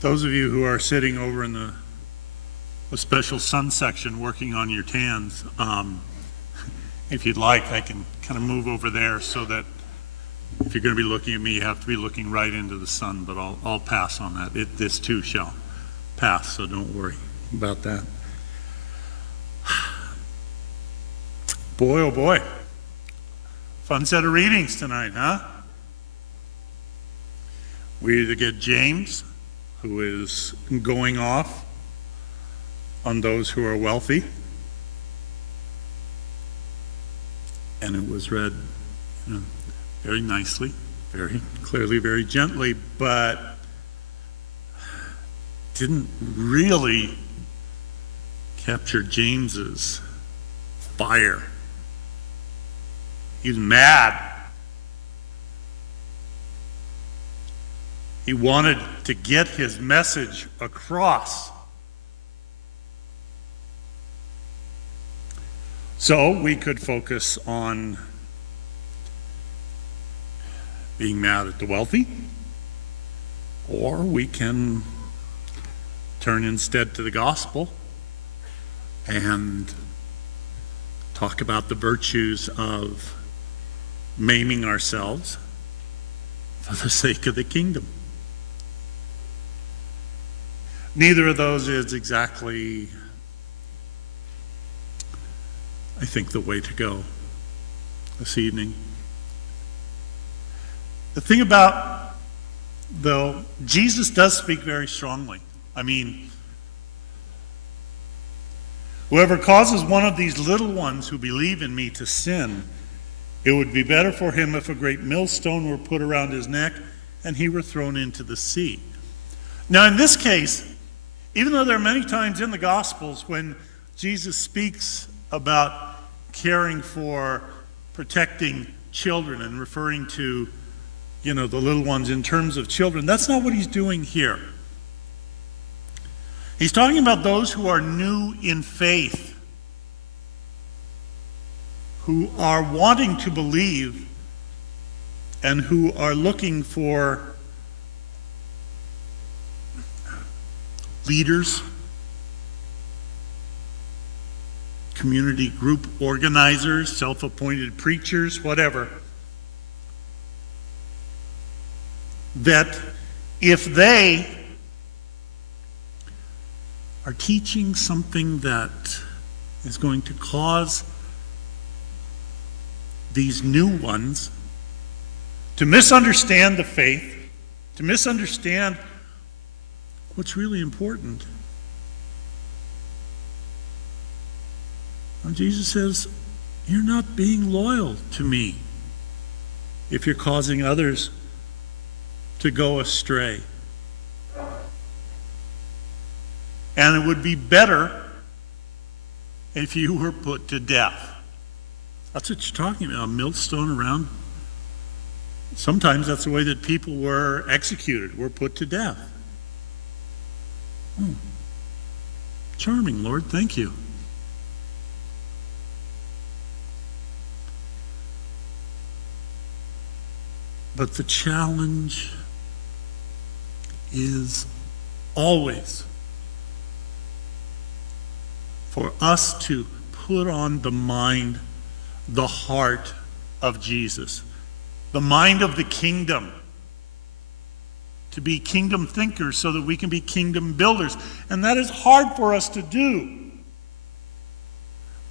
Those of you who are sitting over in the special sun section working on your tans, if you'd like, I can kind of move over there so that if you're going to be looking at me, you have to be looking right into the sun, but I'll pass on that. This too shall pass, so don't worry about that. Boy, oh boy. Fun set of readings tonight, huh? We either get James, who is going off on those who are wealthy, and it was read very nicely, very clearly, very gently, but didn't really capture James's fire. He's mad. He wanted to get his message across. So we could focus on being mad at the wealthy, or we can turn instead to the gospel and talk about the virtues of maiming ourselves for the sake of the kingdom. Neither of those is exactly, I think, the way to go this evening. The thing about, though, Jesus does speak very strongly. I mean, whoever causes one of these little ones who believe in me to sin, it would be better for him if a great millstone were put around his neck and he were thrown into the sea. Now, in this case, even though there are many times in the Gospels when Jesus speaks about caring for, protecting children and referring to, the little ones in terms of children, that's not what he's doing here. He's talking about those who are new in faith, who are wanting to believe and who are looking for leaders, community group organizers, self-appointed preachers, whatever, that if they are teaching something that is going to cause these new ones to misunderstand the faith, to misunderstand what's really important. And Jesus says, you're not being loyal to me if you're causing others to go astray. And it would be better if you were put to death. That's what you're talking about, a millstone around. Sometimes that's the way that people were executed, were put to death. Charming, Lord, thank you. But the challenge is always for us to put on the mind, the heart of Jesus, the mind of the kingdom, to be kingdom thinkers so that we can be kingdom builders. And that is hard for us to do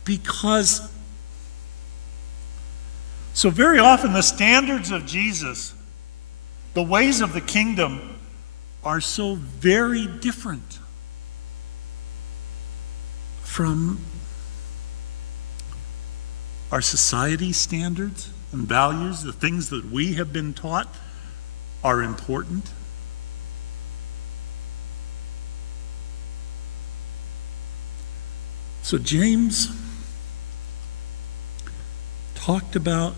because so very often the standards of Jesus, the ways of the kingdom, are so very different from our society's standards and values. The things that we have been taught are important. So James talked about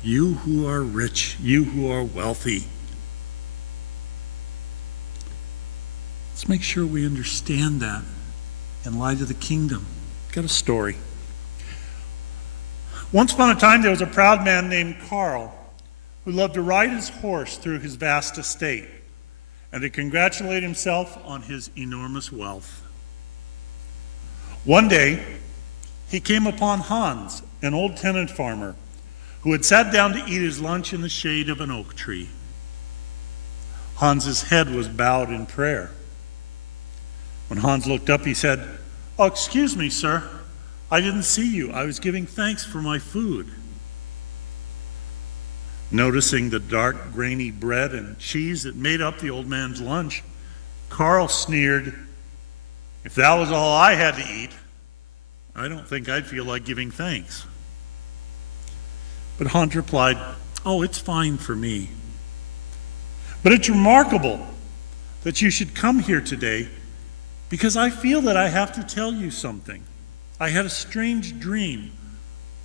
you who are rich, you who are wealthy. Let's make sure we understand that in light of the kingdom. I've got a story. Once upon a time, there was a proud man named Carl who loved to ride his horse through his vast estate and to congratulate himself on his enormous wealth. One day, he came upon Hans, an old tenant farmer, who had sat down to eat his lunch in the shade of an oak tree. Hans's head was bowed in prayer. When Hans looked up, he said, "Oh, excuse me, sir. I didn't see you. I was giving thanks for my food." Noticing the dark, grainy bread and cheese that made up the old man's lunch, Carl sneered, "If that was all I had to eat, I don't think I'd feel like giving thanks." But Hans replied, "Oh, it's fine for me. But it's remarkable that you should come here today because I feel that I have to tell you something. I had a strange dream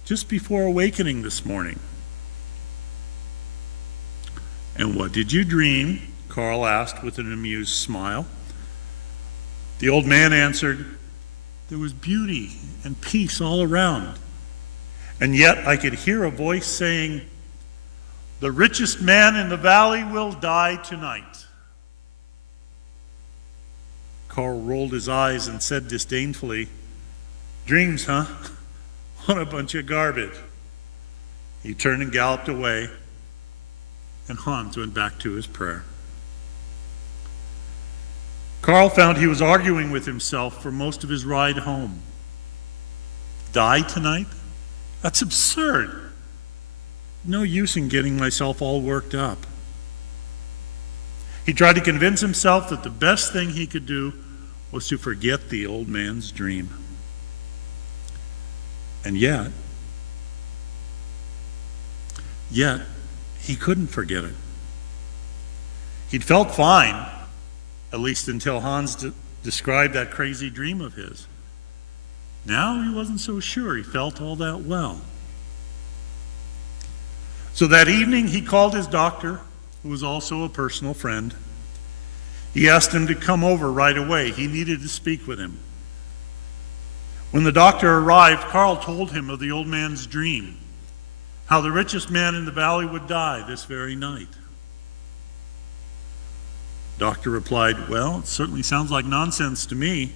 just before awakening this morning." "And what did you dream?" Carl asked with an amused smile. The old man answered, "There was beauty and peace all around, and yet I could hear a voice saying, 'The richest man in the valley will die tonight.'" Carl rolled his eyes and said disdainfully, "Dreams, huh? What a bunch of garbage." He turned and galloped away, and Hans went back to his prayer. Carl found he was arguing with himself for most of his ride home. Die tonight? That's absurd. No use in getting myself all worked up. He tried to convince himself that the best thing he could do was to forget the old man's dream. And yet he couldn't forget it. He'd felt fine, at least until Hans described that crazy dream of his. Now he wasn't so sure he felt all that well. So that evening he called his doctor, who was also a personal friend. He asked him to come over right away. He needed to speak with him. When the doctor arrived, Carl told him of the old man's dream, how the richest man in the valley would die this very night. The doctor replied, "Well, it certainly sounds like nonsense to me,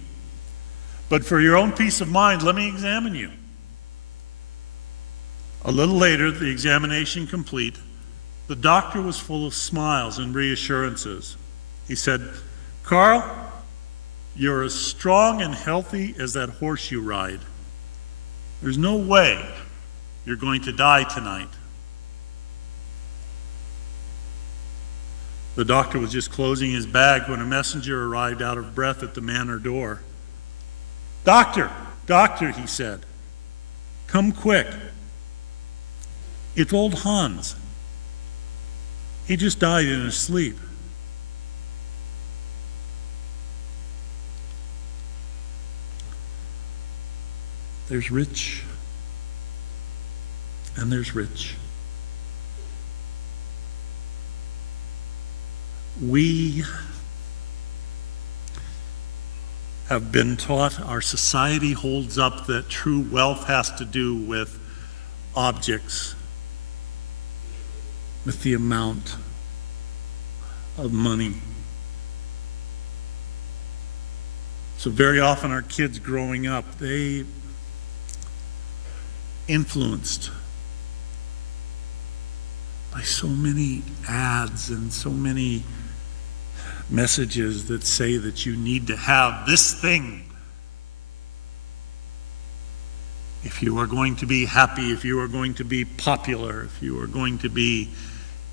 but for your own peace of mind, let me examine you." A little later, the examination complete, the doctor was full of smiles and reassurances. He said, "Carl, you're as strong and healthy as that horse you ride. There's no way you're going to die tonight." The doctor was just closing his bag when a messenger arrived out of breath at the manor door. Doctor, he said, "come quick. It's old Hans. He just died in his sleep." There's rich and there's rich. We have been taught, our society holds up that true wealth has to do with objects, with the amount of money. So very often our kids growing up, they influenced by so many ads and so many messages that say that you need to have this thing if you are going to be happy, if you are going to be popular, if you are going to be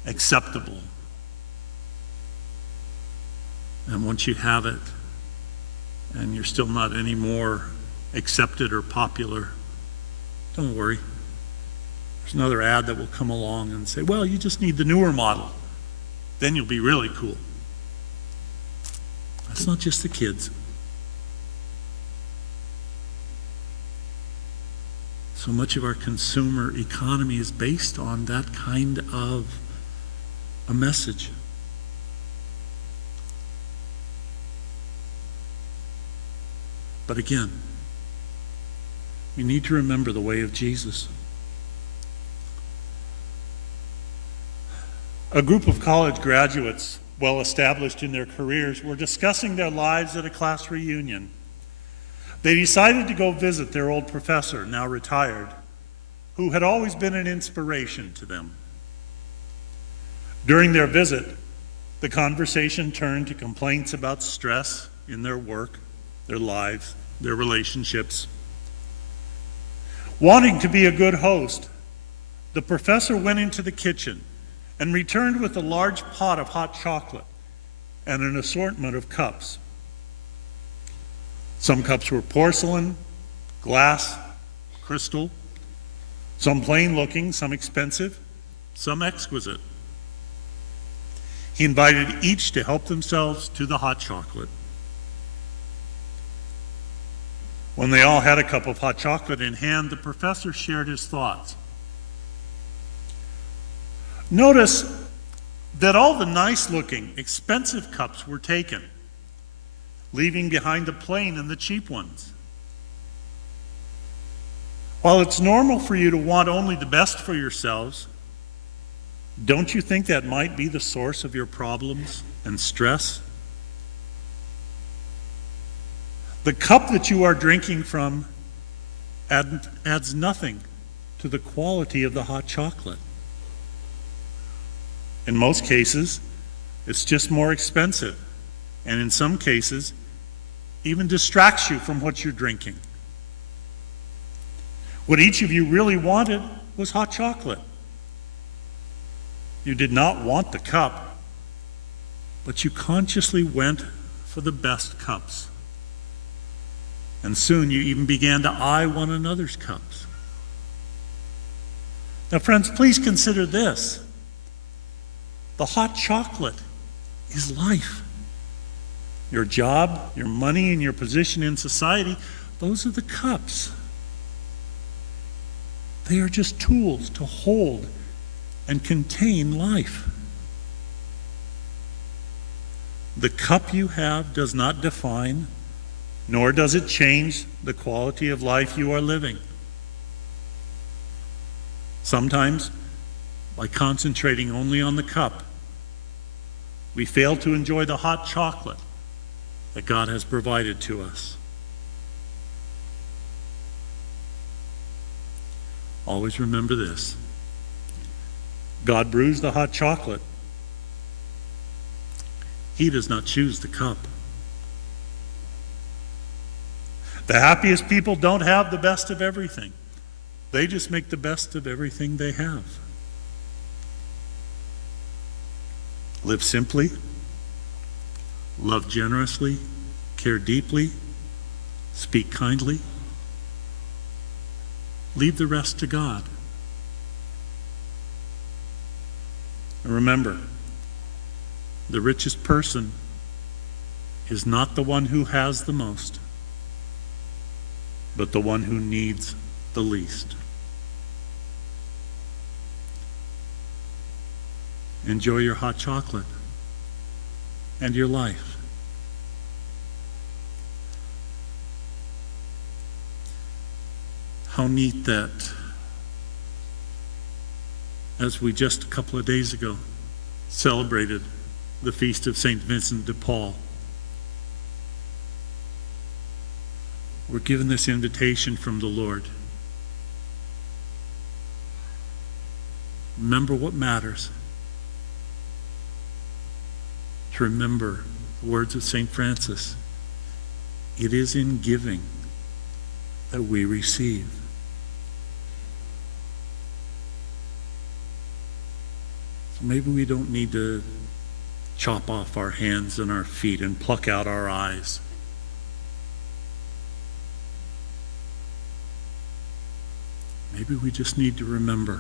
acceptable. And once you have it and you're still not any more accepted or popular, don't worry. There's another ad that will come along and say, "Well, you just need the newer model. Then you'll be really cool." That's not just the kids. So much of our consumer economy is based on that kind of a message. But again, we need to remember the way of Jesus. A group of college graduates, well established in their careers, were discussing their lives at a class reunion. They decided to go visit their old professor, now retired, who had always been an inspiration to them. During their visit, the conversation turned to complaints about stress in their work, their lives, their relationships. Wanting to be a good host, the professor went into the kitchen and returned with a large pot of hot chocolate and an assortment of cups. Some cups were porcelain, glass, crystal, some plain looking, some expensive, some exquisite. He invited each to help themselves to the hot chocolate. When they all had a cup of hot chocolate in hand, the professor shared his thoughts. Notice that all the nice-looking, expensive cups were taken, leaving behind the plain and the cheap ones. While it's normal for you to want only the best for yourselves, don't you think that might be the source of your problems and stress? The cup that you are drinking from adds nothing to the quality of the hot chocolate. In most cases, it's just more expensive, and in some cases, even distracts you from what you're drinking. What each of you really wanted was hot chocolate. You did not want the cup, but you consciously went for the best cups. And soon you even began to eye one another's cups. Now, friends, please consider this. The hot chocolate is life. Your job, your money, and your position in society, those are the cups. They are just tools to hold and contain life. The cup you have does not define, nor does it change the quality of life you are living. Sometimes, by concentrating only on the cup, we fail to enjoy the hot chocolate that God has provided to us. Always remember this. God brews the hot chocolate. He does not choose the cup. The happiest people don't have the best of everything. They just make the best of everything they have. Live simply, love generously, care deeply, speak kindly. Leave the rest to God. And remember, the richest person is not the one who has the most, but the one who needs the least. Enjoy your hot chocolate and your life. How neat that, as we just a couple of days ago celebrated the feast of St. Vincent de Paul, we're given this invitation from the Lord. Remember what matters. To remember the words of St. Francis. It is in giving that we receive. So maybe we don't need to chop off our hands and our feet and pluck out our eyes. Maybe we just need to remember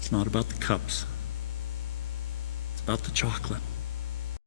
it's not about the cups. It's about the chocolate.